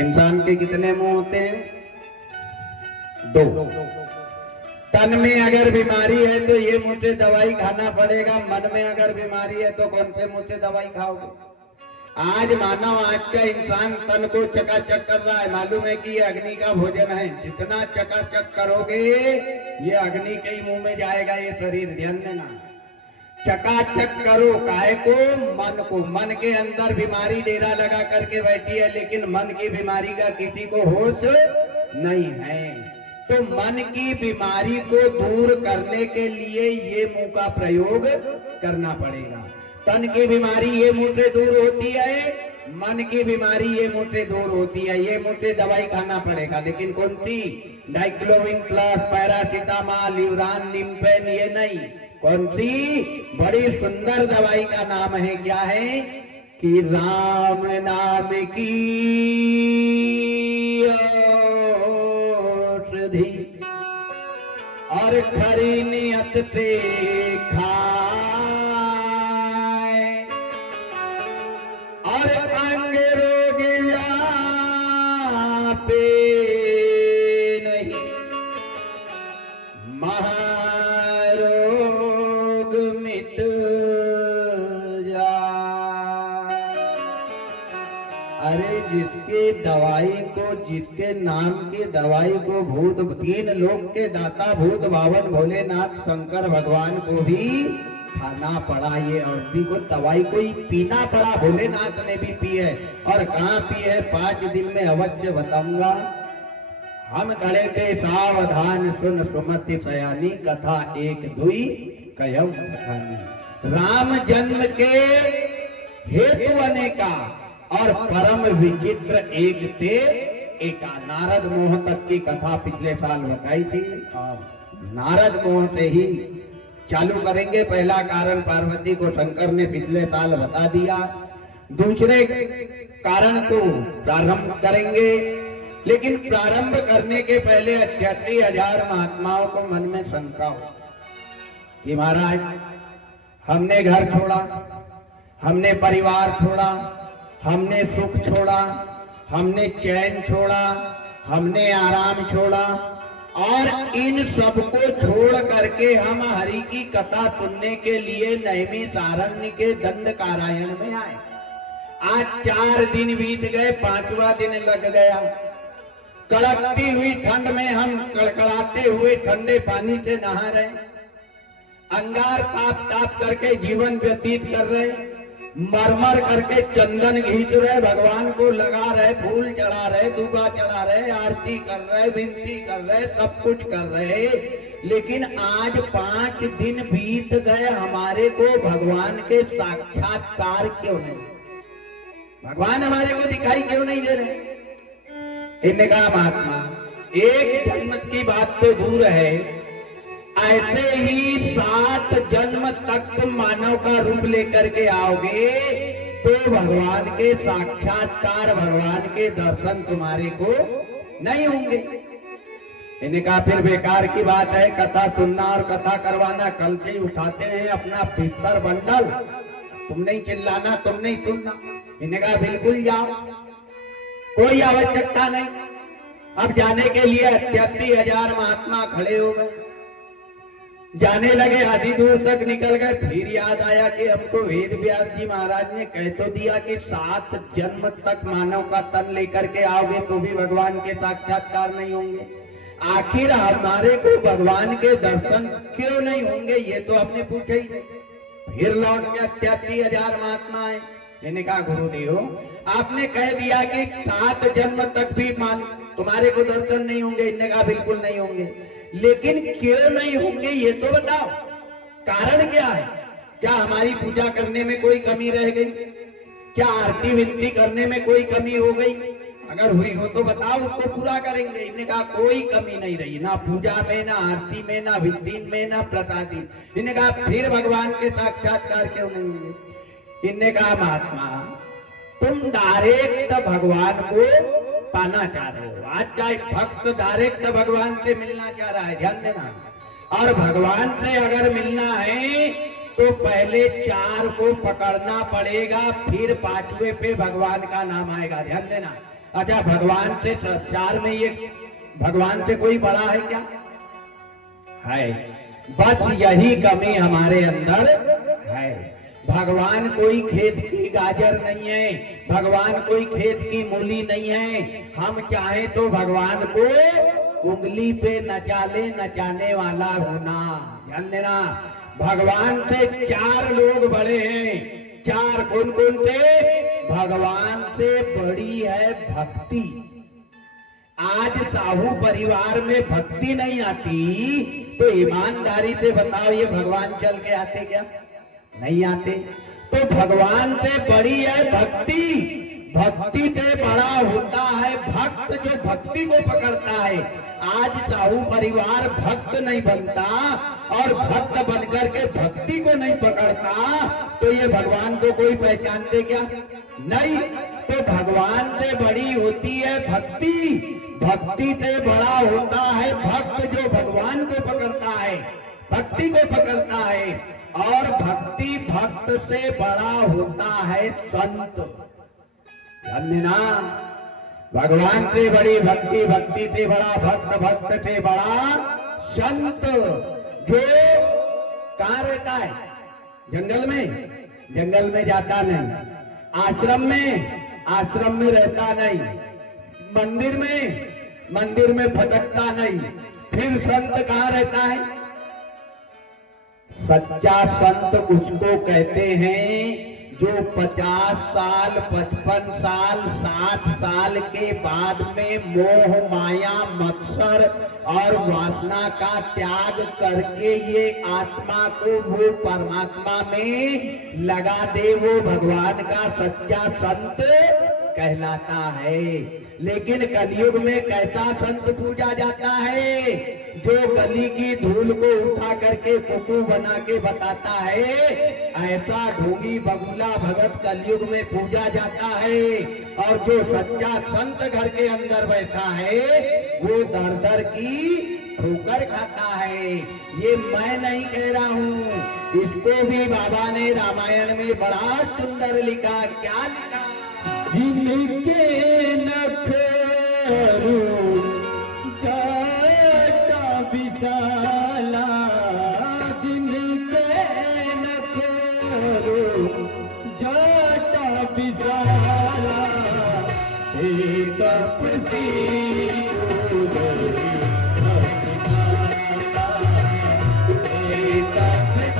इंसान के कितने मुंह होते हैं? दो। तन में अगर बीमारी है तो ये मुंह से दवाई खाना पड़ेगा, मन में अगर बीमारी है तो कौन से मुंह से दवाई खाओगे? आज मानव, आज का इंसान तन को चकाचक कर रहा है, मालूम है कि ये अग्नि का भोजन है। जितना चकाचक करोगे ये अग्नि के ही मुंह में जाएगा ये शरीर, ध्यान देना। चकाचक करो काहे को? मन को। मन के अंदर बीमारी डेरा लगा करके बैठी है, लेकिन मन की बीमारी का किसी को होश नहीं है। तो मन की बीमारी को दूर करने के लिए ये मुंह का प्रयोग करना पड़ेगा। तन की बीमारी ये मुंह से दूर होती है, मन की बीमारी ये मुंह से दूर होती है। ये मुंह से दवाई खाना पड़ेगा, लेकिन कौन सी? डाइक्लोविन प्लस, पैरासिटामॉल, यूरान, निम्पेन, ये नहीं। कौन सी? बड़ी सुंदर दवाई का नाम है। क्या है? कि राम नाम की औषधि और खरी नियत से खाए, और अंग रोग व्यापे नहीं, महारोग मिट जाए। अरे जिसके दवाई को, जिसके नाम की दवाई को भूत, तीन लोक के दाता भूत भावन भोलेनाथ शंकर भगवान को भी खाना पड़ा। ये औषधि को, दवाई को ही पीना पड़ा। भोलेनाथ ने भी पी है। और कहाँ पी है? 5 दिन में अवश्य बताऊंगा। हम खड़े थे, सावधान सुन सुमति सयानी, कथा एक दुई कहूं बखानी। राम जन्म के हेतु अनेका और परम विचित्र एक थे एका। नारद मोह तक की कथा पिछले साल बताई थी, और नारद मोह से ही चालू करेंगे। पहला कारण पार्वती को शंकर ने पिछले साल बता दिया, दूसरे कारण को प्रारंभ करेंगे। लेकिन प्रारंभ करने के पहले 88,000 महात्माओं को मन में शंका हो कि महाराज हमने घर छोड़ा, हमने परिवार छोड़ा, हमने सुख छोड़ा, हमने चैन छोड़ा, हमने आराम छोड़ा, और इन सबको छोड़ करके हम हरि की कथा सुनने के लिए नैमिषारण्य के दंडकारायण में आए। आज 4 दिन बीत गए, 5वां दिन लग गया। कड़कती हुई ठंड में हम कड़कड़ाते हुए ठंडे पानी से नहा रहे, अंगार ताप ताप करके जीवन व्यतीत कर रहे। मरमर करके चंदन घींच रहे, भगवान को लगा रहे, फूल चढ़ा रहे, दूबा चढ़ा रहे, आरती कर रहे, विनती कर रहे, सब कुछ कर रहे। लेकिन आज 5 दिन बीत गए, हमारे को भगवान के साक्षात्कार क्यों नहीं? भगवान हमारे को दिखाई क्यों नहीं दे रहे? इन्हें कहा महात्मा, एक जन्म की बात तो दूर है, ऐसे ही 7 जन्म तक तुम मानव का रूप लेकर के आओगे तो भगवान के साक्षात्कार, भगवान के दर्शन तुम्हारे को नहीं होंगे। इन्हें कहा फिर बेकार की बात है कथा सुनना और कथा करवाना। कल से ही उठाते हैं अपना भीतर बंडल, तुम नहीं चिल्लाना, तुम नहीं सुनना। इन्हें कहा बिल्कुल जाओ, कोई आवश्यकता नहीं। अब जाने के लिए 38,000 महात्मा खड़े हो गए, जाने लगे, आधी दूर तक निकल गए। फिर याद आया कि हमको वेद व्यास जी महाराज ने कह तो दिया कि 7 जन्म तक मानव का तन लेकर के आओगे तो भी भगवान के साक्षात्कार नहीं होंगे। आखिर हमारे को भगवान के दर्शन क्यों नहीं होंगे, ये तो हमने पूछा ही नहीं। फिर लौट के 38,000 महात्मा आए। इन्हें कहा गुरुदेव, आपने कह दिया कि 7 जन्म तक भी तुम्हारे को दर्शन नहीं होंगे। इन्हें कहा बिल्कुल नहीं होंगे, लेकिन क्यों नहीं होंगे ये तो बताओ, कारण क्या है? क्या हमारी पूजा करने में कोई कमी रह गई? क्या आरती विनती करने में कोई कमी हो गई? अगर हुई हो तो बताओ, उसको पूरा करेंगे। इन्हें कहा कोई कमी नहीं रही, ना पूजा में, ना आरती में, ना विधि में, ना प्रसादी। इन्हें कहा फिर भगवान के साक्षात्कार क्यों नहीं हुए? इन्हें कहा महात्मा, तुम डायरेक्ट भगवान को पाना चाह रहे हो। आज का एक भक्त डायरेक्ट भगवान से मिलना चाह रहा है, ध्यान देना। और भगवान से अगर मिलना है तो पहले 4 को पकड़ना पड़ेगा, फिर 5वें पे भगवान का नाम आएगा, ध्यान देना। अच्छा, भगवान से 4 में ये भगवान से कोई बड़ा है क्या? है, बस यही कमी हमारे अंदर है। भगवान कोई खेत की गाजर नहीं है, भगवान कोई खेत की मूली नहीं है। हम चाहे तो भगवान को उंगली पे नचा ले, नचाने वाला होना, ध्यान देना। भगवान से 4 लोग बड़े हैं। 4 कौन कौन से? भगवान से बड़ी है भक्ति। आज साहू परिवार में भक्ति नहीं आती तो ईमानदारी से बताओ, ये भगवान चल के आते क्या? नहीं आते। तो भगवान से बड़ी है भक्ति, भक्ति से बड़ा होता है भक्त, जो भक्ति को पकड़ता है। आज साहू परिवार भक्त नहीं बनता और भक्त बनकर के भक्ति को नहीं पकड़ता तो ये भगवान को कोई पहचानते क्या? नहीं। तो भगवान से बड़ी होती है भक्ति, भक्ति से बड़ा होता है भक्त, जो भगवान को पकड़ता है, भक्ति को पकड़ता है। और भक्ति भक्त से बड़ा होता है संत, जानना। भगवान से बड़ी भक्ति, भक्ति से बड़ा भक्त, भक्त से बड़ा संत। जो कहाँ रहता है? जंगल में, जंगल में जाता नहीं। आश्रम में रहता नहीं। मंदिर में भटकता नहीं। फिर संत कहाँ रहता है? सच्चा संत उसको कहते हैं जो 50 साल, 55 साल, 60 साल के बाद में मोह, माया, मत्सर और वासना का त्याग करके ये आत्मा को वो परमात्मा में लगा दे, वो भगवान का सच्चा संत कहलाता है। लेकिन कलयुग में कैसा संत पूजा जाता है? जो गली की धूल को उठा करके कुकू बना के बताता है, ऐसा ढोंगी बगुला भगत कलयुग में पूजा जाता है। और जो सच्चा संत घर के अंदर बैठा है वो दर दर की ठोकर खाता है। ये मैं नहीं कह रहा हूँ, इसको भी बाबा ने रामायण में बड़ा सुंदर लिखा। क्या लिखा? जिनके नखरू जाटा विशाला, जिनके नखरू जाटा विशाला, एक अपसी एक अपसी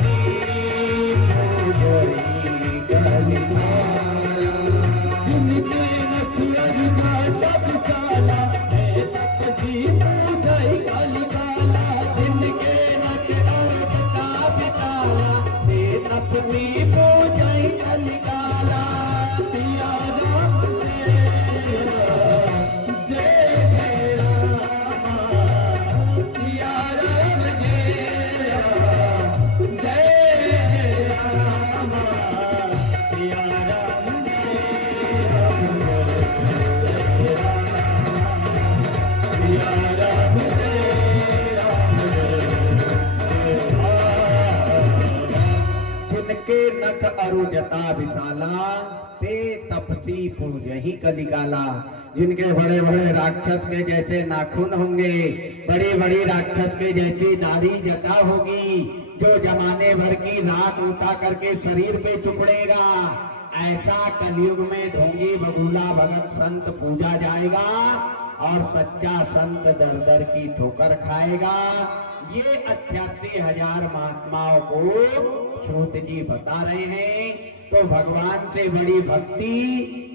मूर्ति पूजई कलिकाला सिया राम जय जय राम सिया राम जय राम जय राम सिया राम जिनके नख अरुजता विशाला ते तपसी पूजहि कलिकाला। जिनके बड़े बड़े राक्षस के जैसे नाखून होंगे, बड़ी बड़ी राक्षस के जैसी दाढ़ी जटा होगी, जो जमाने भर की राख उठा करके शरीर पे चुपड़ेगा, ऐसा कलयुग में ढोंगी बबूला भगत संत पूजा जाएगा और सच्चा संत दर दर की ठोकर खाएगा। ये 88,000 महात्माओं को सूत जी बता रहे हैं। तो भगवान से बड़ी भक्ति,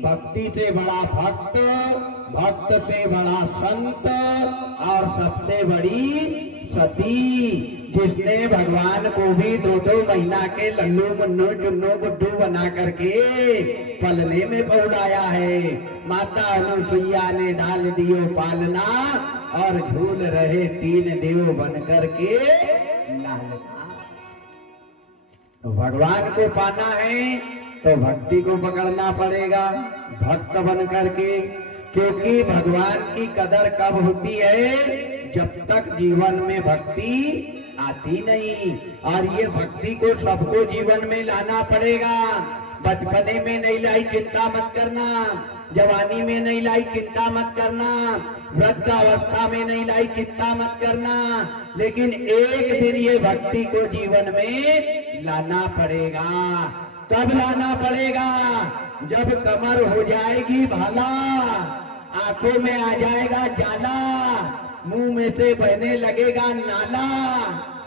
भक्ति से बड़ा भक्त, भक्त से बड़ा संत और सबसे बड़ी सती, जिसने भगवान को भी 2-2 महीना के लल्लू मुन्नू चुन्नू गुड्डू बना करके पलने में पहुंचाया है। माता अनुसुईया ने डाल दियो पालना और झूल रहे 3 देव बन करके लालना। तो भगवान को पाना है तो भक्ति को पकड़ना पड़ेगा, भक्त बन करके, क्योंकि भगवान की कदर कब होती है? जब तक जीवन में भक्ति आती नहीं। और ये भक्ति को सबको जीवन में लाना पड़ेगा। बचपने में नहीं लाई चिंता मत करना, जवानी में नहीं लाई चिंता मत करना, वृद्धावस्था में नहीं लाई चिंता मत करना, लेकिन एक दिन ये भक्ति को जीवन में लाना पड़ेगा। कब लाना पड़ेगा? जब कमर हो जाएगी भाला, आंखों में आ जाएगा जाला, मुंह में से बहने लगेगा नाला,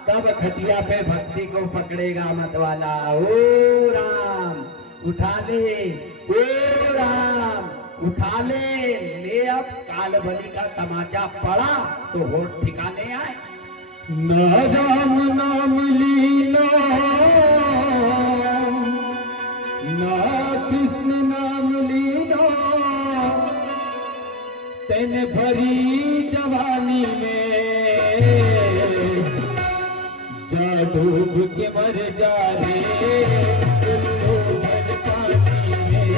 तब खटिया पे भक्ति को पकड़ेगा मतवाला। ओ राम उठा ले, ओ राम उठा ले, ले अब काल बलि का तमाचा पड़ा तो होठ ठिकाने आए। ना राम नाम लीना, ना कृष्ण नाम लीना, तेन भरी जवानी में जा डूब के मर जा रे, उल्लू भर पानी में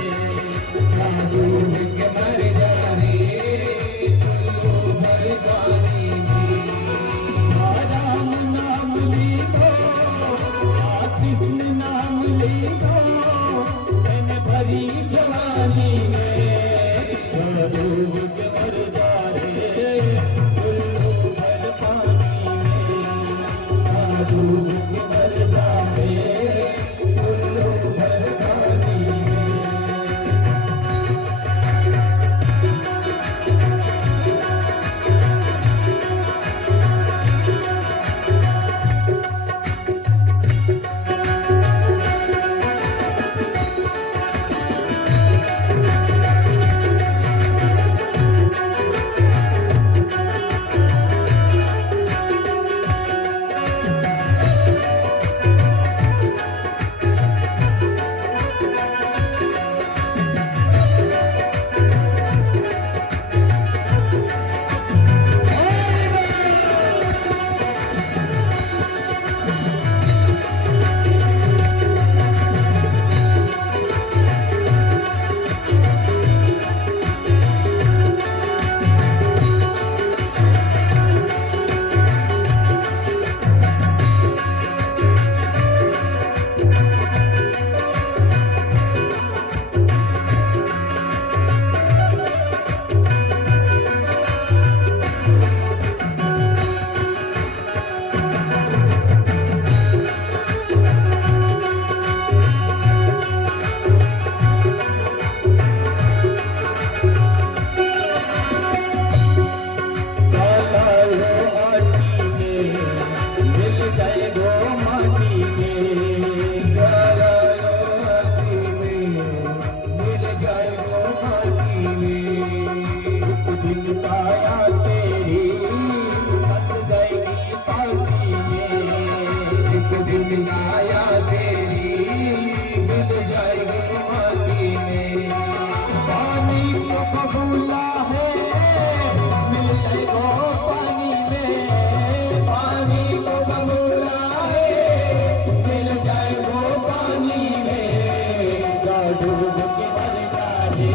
जा डूब के मर जा रे, उल्लू भर पानी में। राम नाम ली दो, कृष्ण नाम ली दो, तेन भरी जवानी में जा डूब के मर जा रे, उल्लू भर पानी में जा डूब के मर जा रे, उल्लू भर पानी में। एक दिन आया तेरी मिल जाएगी माटी में पानी को कबूला है मिल जाएगा पानी में पानी को कबूला है मिल जाएगा पानी में डूब के मर जाए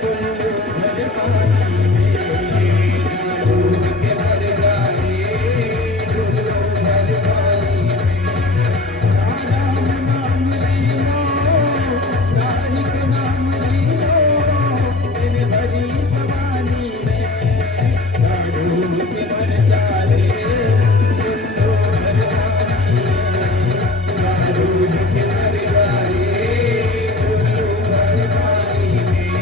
कुल्लू भगवानी में डूब के मर जाए कुल्लू भगवानी में राम नाम ले लो हरि को नाम ले लो मैंने भरी जवानी में डूब के मर जाए कुल्लू भगवानी में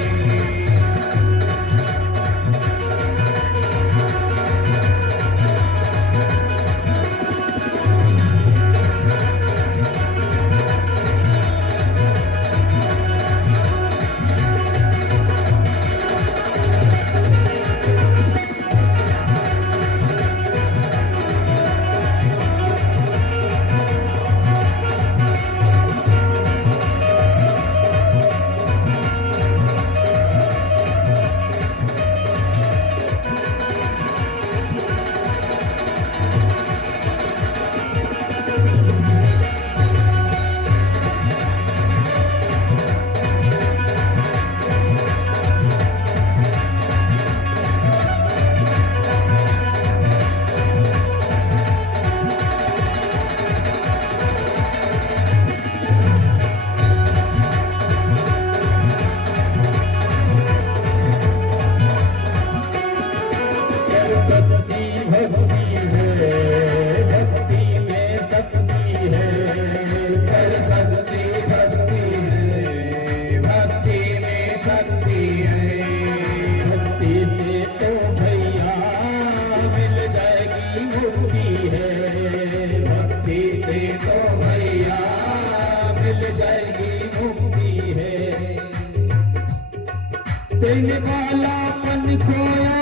देने वाला पन खोया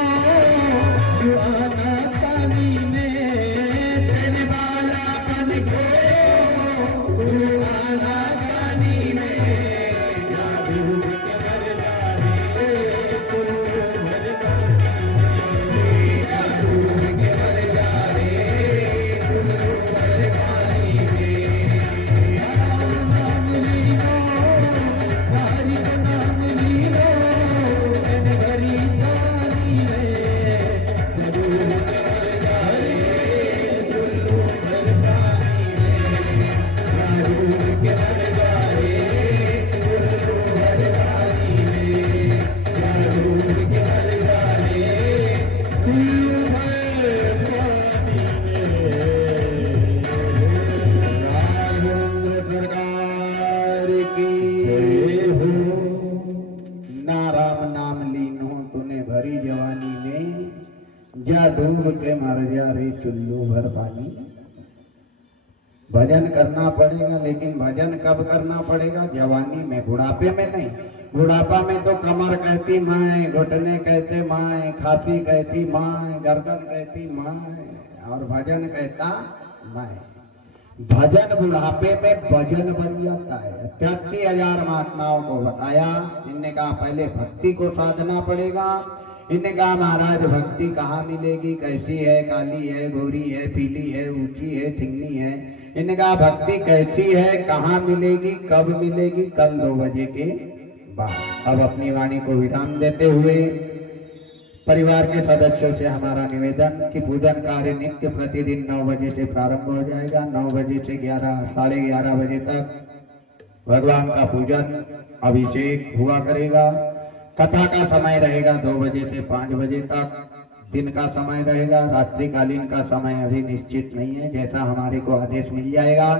जो आना पानी में, देने वाला पन खोया जो आना पानी में, ना डूब के मर जाए तू मर ना डूब के मर जाए तू मर पानी में। राम नाम लीनो डूब के मर जा रे चुल्लू भर पानी। भजन करना पड़ेगा, लेकिन भजन कब करना पड़ेगा? जवानी में, बुढ़ापे में नहीं। बुढ़ापा में तो कमर कहती माए, घुटने कहते माए, खांसी कहती माए, गर्दन कहती माए, और भजन कहता माए। भजन बुढ़ापे में भजन बन जाता है। 33,000 महात्माओं को बताया। इनने कहा पहले भक्ति को साधना पड़ेगा। इनने कहा महाराज भक्ति कहाँ मिलेगी, कैसी है, काली है, गोरी है, पीली है, ऊंची है, थिंगनी है। इनने कहा भक्ति कैसी है, कहाँ मिलेगी, कब मिलेगी? कल 2 बजे के बाद। अब अपनी वाणी को विराम देते हुए परिवार के सदस्यों से हमारा निवेदन कि पूजन कार्य नित्य प्रतिदिन 9 बजे से प्रारंभ हो जाएगा। 9 बजे से 11, साढ़े 11 बजे तक भगवान का पूजन अभिषेक हुआ करेगा। कथा का समय रहेगा 2 बजे से 5 बजे तक। दिन का समय रहेगा, रात्रिकालीन का समय अभी निश्चित नहीं है। जैसा हमारे को आदेश मिल जाएगा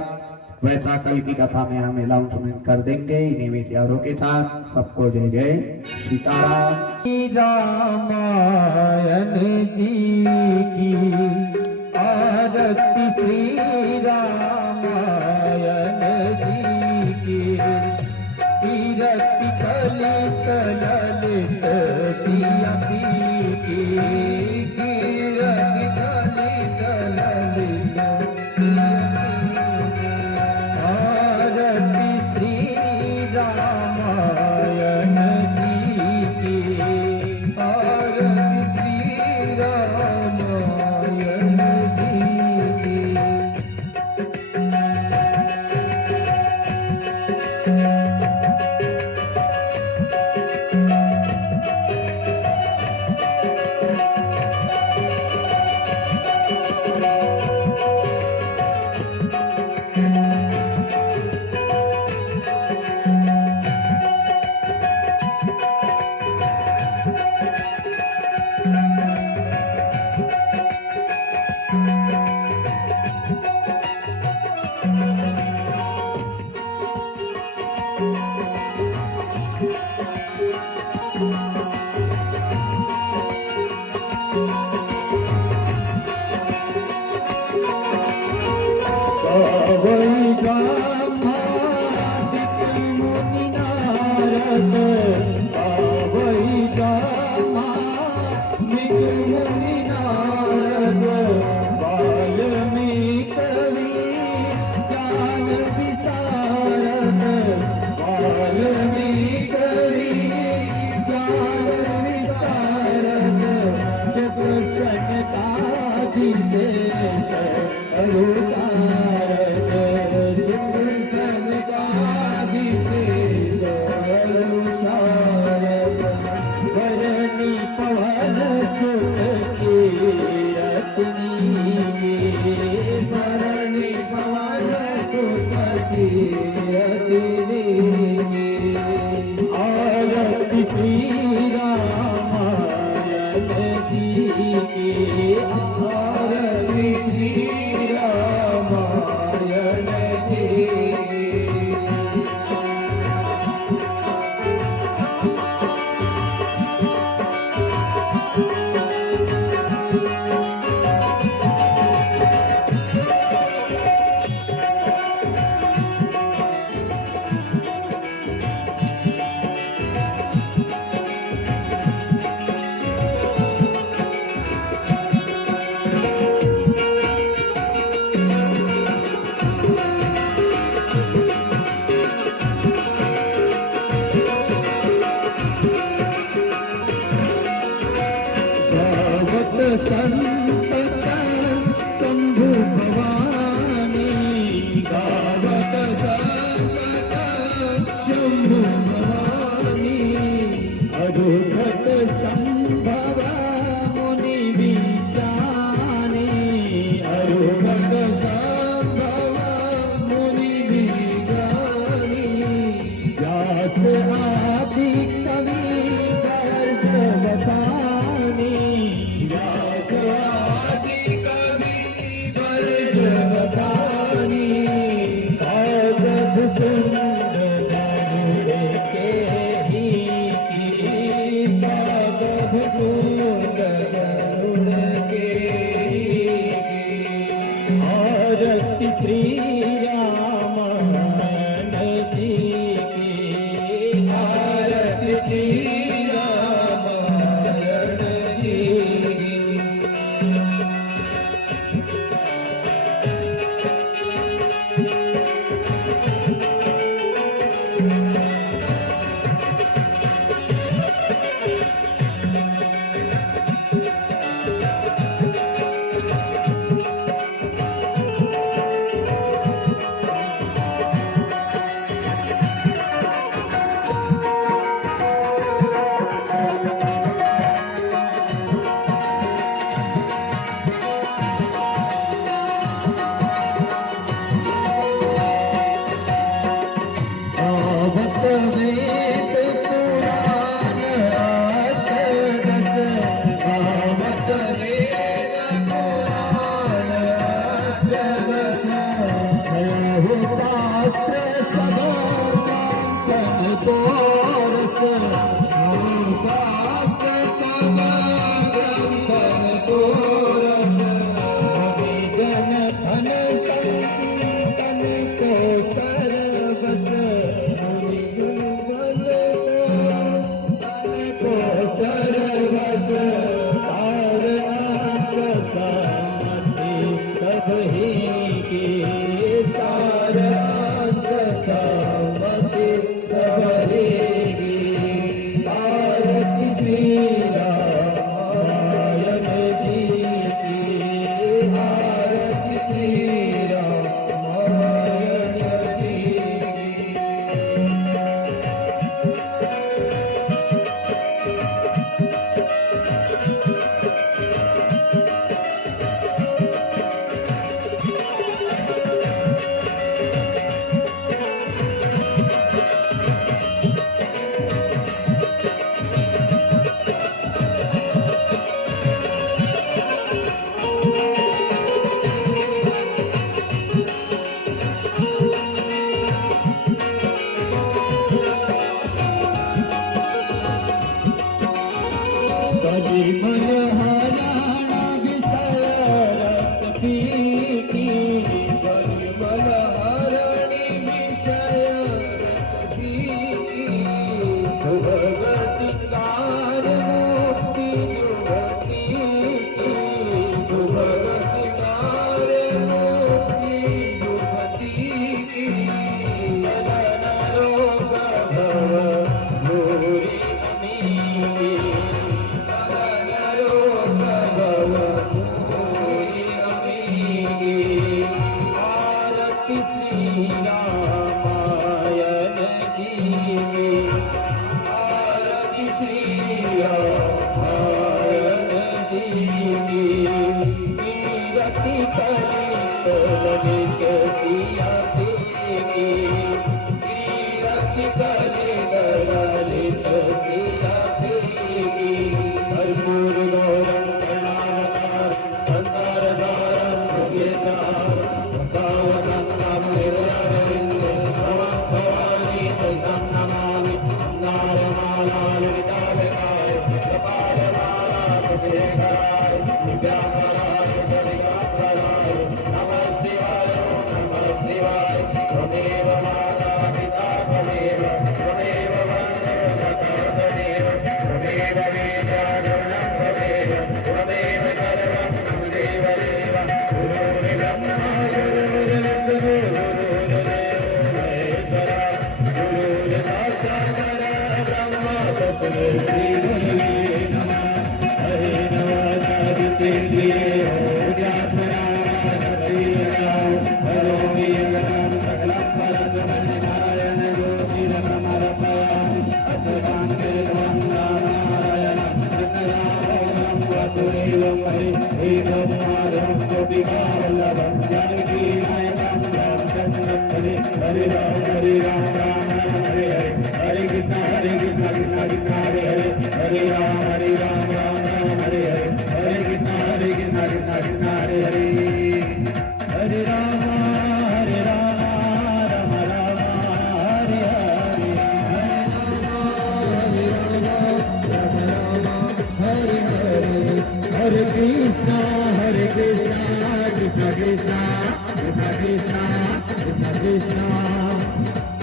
वैसा कल की कथा में हम अनाउंसमेंट कर देंगे। इन्हीं विचारों के साथ सबको जय जय सीताराम। रामायण जी की आरती, श्री रामायण जी की कीरति कलित ललित सिया की कीरति कलित ललित आरती, श्री रामायण जी की आरती, श्री रामायण जी की। वही ब्रह्मादिक मुनि नारद, वही ब्रह्मादिक मुनि नारद, वाल्मीकि कवि ज्ञान विशारद, वाल्मीकि कवि ज्ञान विशारद, जग संगतादि से भरणी पवन सुत की रत्नी, भरणी पवन सुत की रत्नी, आरती श्री रामायण जी की आरती, श्री रामायण जी की। संतन शंभु भवानी, गावत संतन शंभु भवानी, अरुधत संभव मुनि विजानी, अरुधत संभव मुनि विजानी, व्यास आदि कवि वर्ष बसानी, के आरती श्री रामायण जी की।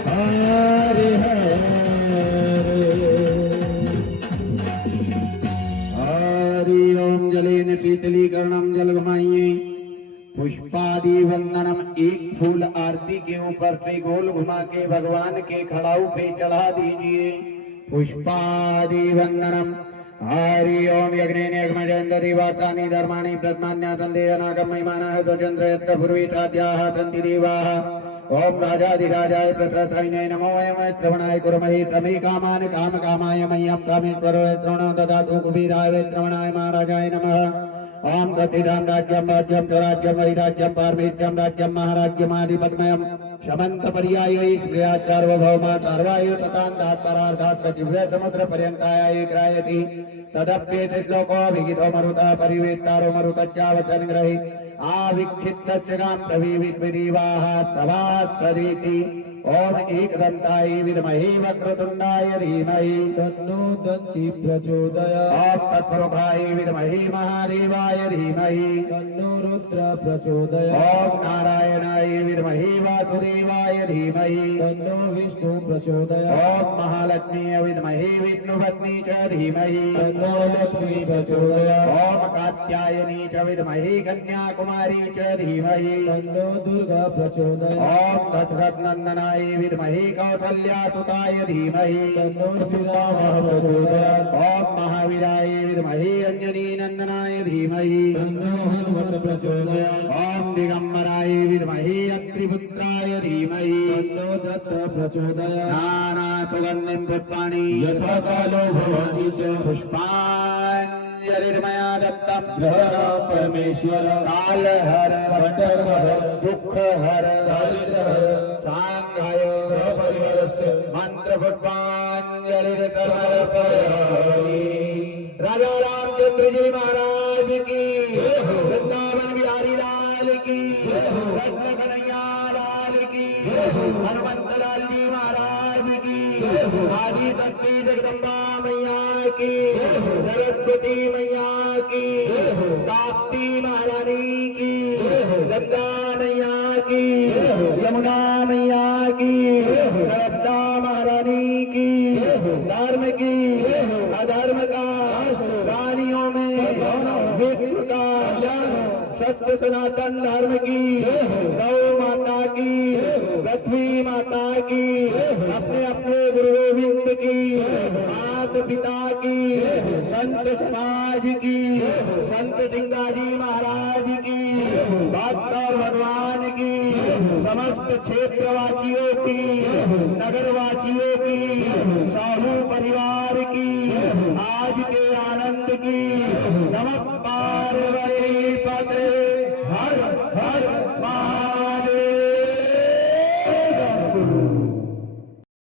Hare Hare पुष्पादि वंदनम, एक फूल आरती के ऊपर से गोल घुमा के भगवान के खड़ाऊ पे चढ़ा दीजिए। पुष्पादि वंदनम। हरि ओम यज्ञेन यज्ञमजंदति वार्तानि धर्माणि प्रथमान्यातन्ते अनागम महिमानः स्वचंद्र यत्र पूर्वीताद्याः सन्ति देवाः। ओम राजाधिराजाय प्रथाइने नमो वयं श्रवणाय कुर्महे तमे कामान् कामकामाय मह्यं कामेश्वरो श्रवणं ददातु कुबेराय श्रवणाय महाराजाय नमः। ओम गतिराम राज्यम राज्यम च राज्यम वैराज्यम पारमेत्यम राज्यम महाराज्यमाधिपतमयम् शमंत पर्याय स्मृया सार्वभौमा सार्वायु तथान्धात् परार्धात् पृथिव्या समुद्र पर्यन्ताय ग्रायति तदप्येति श्लोकोऽभिहितो मरुतः परिवेत्तारो मरुतच्चावचन ग्रहि आविक्षिप्तच्चगां प्रविविद्विदीवाः प्रभास्वरीति। ओम एकदन्ताय विद्महे वक्रतुण्डाय धीमहि तन्नो दन्ति प्रचोदयात्। ओम तत्पुरुषाय विद्महे महादेवाय धीमहि तन्नो रुद्र प्रचोदयात्। ओम नारायणाय विद्महे वासुदेवाय धीमहि तन्नो विष्णु प्रचोदयात्। ओम महालक्ष्मी विद्महे विष्णुपत्नी च धीमहि तन्नो लक्ष्मी प्रचोदयात्। ओम कात्यायनी च विद्महे कन्याकुमारी च धीमहि तन्नो दुर्गा प्रचोदयात्। ओम दशरथ नंदनाय विद्महे कौसल्यासुताय धीमहि तन्नो श्रीरामः प्रचोदयात्। ओम महावीराय विद्महे अंजनी नंदनाय धीमहि तन्नो हनुमत् प्रचोदयात्। ओम दिगंबराय विद्महे अत्रिपुत्राय धीमहि तन्नो दत्त प्रचोदयात्। नाना सुगंधिं पुष्पाणि यथा कालो भवानी च पुष्पाञ्जलिर्मया दत्तम् ग्रहणां परमेश्वर कालहर कण्टकहर दुःखहर दारिद्र्यहर सांघाय सपरिवारस्य मंत्र पुष्पाञ्जलिर्समर्पयामि। राजा रामचंद्र जी महाराज की, वृंदावन बिहारी लाल की, रत्न कन्हैया लाल की, हनुमंत लाल जी महाराज की, आदि शक्ति जगदम्बा मैया की, सरस्वती मैया की, ताप्ती महारानी की, गंगा मैया की, यमुना मैया की, नर्मदा महारानी की, धर्म की अधर्म का प्राणियों में विश्व का सत्य सनातन धर्म की, गौ माता की, पृथ्वी माता की, अपने अपने गुरु गोविंद की, माता पिता की, संत समाज की, संत सिंगाजी महाराज की, भक्त और भगवान की, समस्त क्षेत्रवासियों की, नगरवासियों की, साहू परिवार की, आज के आनंद की, नमः पार्वती